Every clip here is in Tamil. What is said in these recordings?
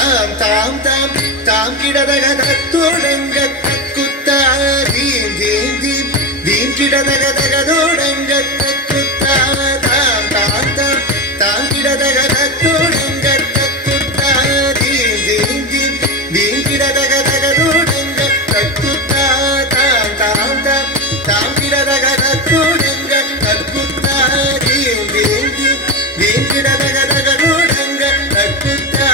தாம் தாம் தாம் தாம் கிடதக தத்தோடங்க தக்குத்தா தீம் தீம் தீம் தீம் கிடதக தகதோடங்க தக்குத்தா தாம் தாம் தாம் தாம் கிடதக தத்தோடங்க தக்குத்தா தீம் தீம் தீம் தீம் கிடதக தகதோடங்க தக்குத்தா தாம் தாம் தாம் தாம் கிடதக தத்தோடங்க தக்குத்தா தீம் தீம் தீம் தீம் கிடதக தகதோடங்க தக்குத்தா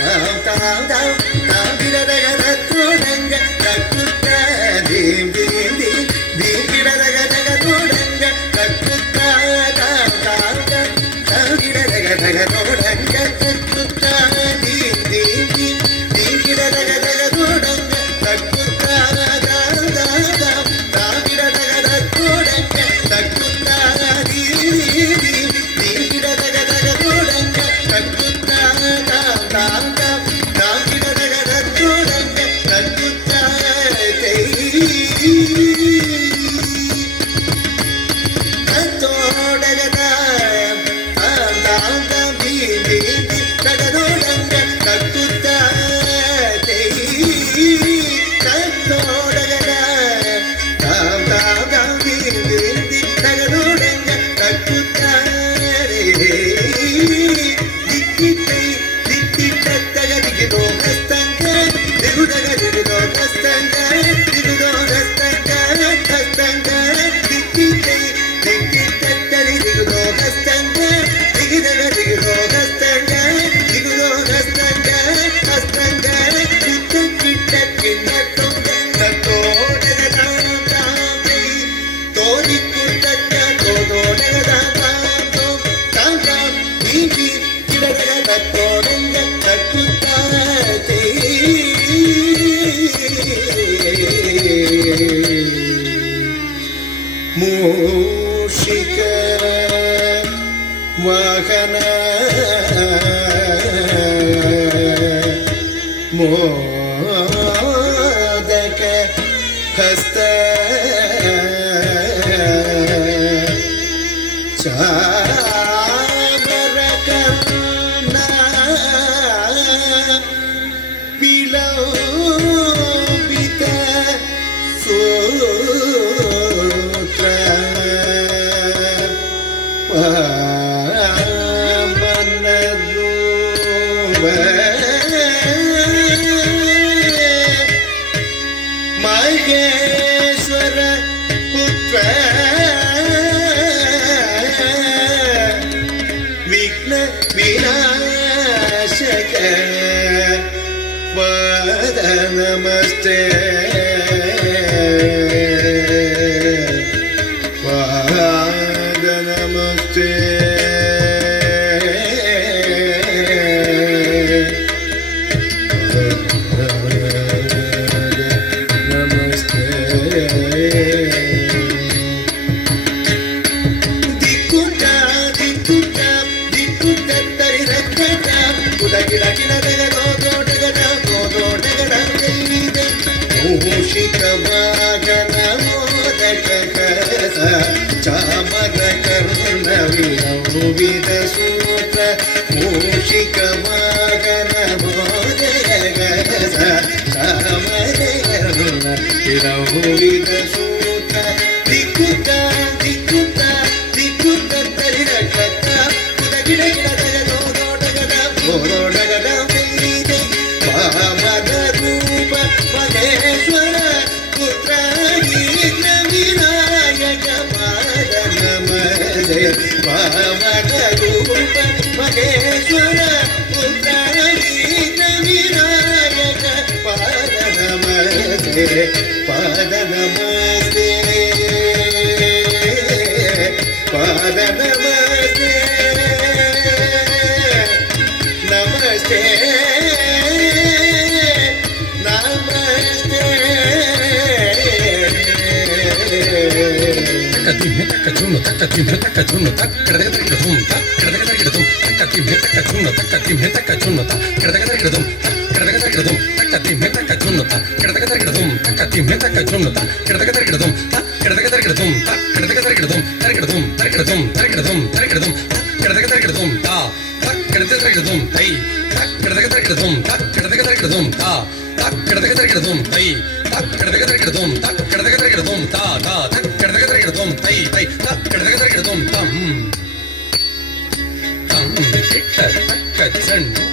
தாம் தாம் தாம் தாம் கிடதக தத்தோடங்க தக்குத்தா தீம் தீம் தீம் தீம் கிடதக தகதோடங்க தக்குத்தா தாம் தாம் தாம் தாம் கிடதக தகதோடங்க தக்குத்தா தீம் தீம் தீம் தீம் கிடதக தகதோடங்க தக்குத்தா தாம் தாம் தாம் தாம் கிடதக தகதோடங்க தக்குத்தா தீம் தீம் தீம் கிடதக தகதோடங்க தக்குத்தா தாம் தாம் தாம் தாம் கிடதக தகதோடங்க தக்குத்தா தத்தோடகதா தாம் தாம் தாம் தீம் தீம் தீம் தகதோடங்க தக்குத்தா தத்தோடகதா தாம் தாம் தாம் தீம் தீம் தீம் தகதோடங்க தக்குத்தா திக்கித்தை தித்தித்தக திகிதோ கஸ்தங்க திகுதக திகுதோ கஸ்தங்க திகுதோ கஸ்தங்க கஸ்தங்க திக்கித்தை திக்கித்தரி திகுதோ கஸ்தங்க திகிதக திகுதோ கஸ்தங்க திகுதோ கஸ்தங்க கஸ்தங்க கிட்ட கிட்ட கிண்ணத்தொங்க தத்தோடகதாம் தாமை தோதிக்குத்தக்க தோதோடகதாம் தாம் தோம் தாம் தாம் நீங்கி கிடதக தத்தோடங்க தக்குத்தா மூஷிக வாகன மோதக ஹஸ்த சாவரகர்ண விலோபித சூತ್ರ பாவனரூப மகேஸ்வர புತ್ರ விக்ன விநாசக பாத நமஸ்தே பாத நமஸ்தே ಮೂಷಿಕ ವಾಗನ ಮೋದಕ ಕಸ ಚಾಮರ ಕರ್ಣ ವಿಲೋವಿದ ಸೂತ್ರ ಮೂಷಿಕ ವಾಗನ ಮೋದಕ ಕಸ ಚಾಮರ ಕರ್ಣ ವಿಲೋವಿದ ಸೂತ್ರ ದಿಕ್ಕುತ ದಿಕ್ಕುತ ದಿಕ್ಕುತ ತರಿರಕತ ಗಿಡ ಗಿಡದಗ ದೋದೋಡಗದ ಗೋದೋಡಗದ ಮೇಲಿದೆ ಪಾಮದ ರೂಪ ಮಹೇಶ್ವರ ಪುತ್ರ ವಿಘ್ನ ವಿನಾಯಕ ಪಾದ ನಮಸ್ತೆ ಪಾಮದ ರೂಪ ಮಹೇಶ್ವರ ಪುತ್ರ ವಿಘ್ನ ವಿನಾಯಕ ಪಾದ ನಮಸ್ತೆ ಪಾದ ನಮಸ್ತೆ ಪಾದ ನಮಸ್ತೆ ನಮಸ್ತೆ ನಮಸ್ತೆ ತಕ್ಕತಿಮ್ಮೆ ತಕ್ಕಚುಣ್ಣು ತಕ್ಕತಿಮ್ಮೆ ತಕ್ಕಚುಣ್ಣು ತಕ್ಕಡದಗದಗಿಡದುಂ ತಕ್ಕಡದಗದಗಿಡದುಂ ತಕ್ಕತಿಮ್ಮೆ ತಕ್ಕಚುಣ್ಣು ತಕ್ಕತಿಮ್ಮೆ ತಕ್ಕಚುಣ್ಣು ತಕ್ಕಡದಗದಗಿಡದುಂ ತಕ್ಕಡದಗದಗಿಡದುಂ ತಕ್ಕತಿಮ್ಮೆ ತಕ್ಕಚುಣ್ಣು ತಕ್ಕಡದಗದಗಿಡದುಂ ತಕ್ಕತಿಮ್ಮೆ ತಕ್ಕಚುಣ್ಣು ತಕ್ಕಡದಗದಗಿಡದುಂ ತಕ್ಕಡದಗದಗಿಡದುಂ ತಕ್ಕಡದಗದಗಿಡದುಂ ತರಗಿಡದುಂ ತರಗಿಡದುಂ ತರಗಿಡದುಂ ತರಗಿಡದುಂ ತಕ್ಕಡದಗದಗಿಡದುಂ ತಾ தக்கிடதும் தை தக்கிடதும் தக்கிடதும் தா தக்கிடதும் தை தக்கிடதும் தக்கிடதும் தா தா தக்கிடதும் தை தை தக்கிடதும் தம் தம் கிட்ட தக்க சண்டு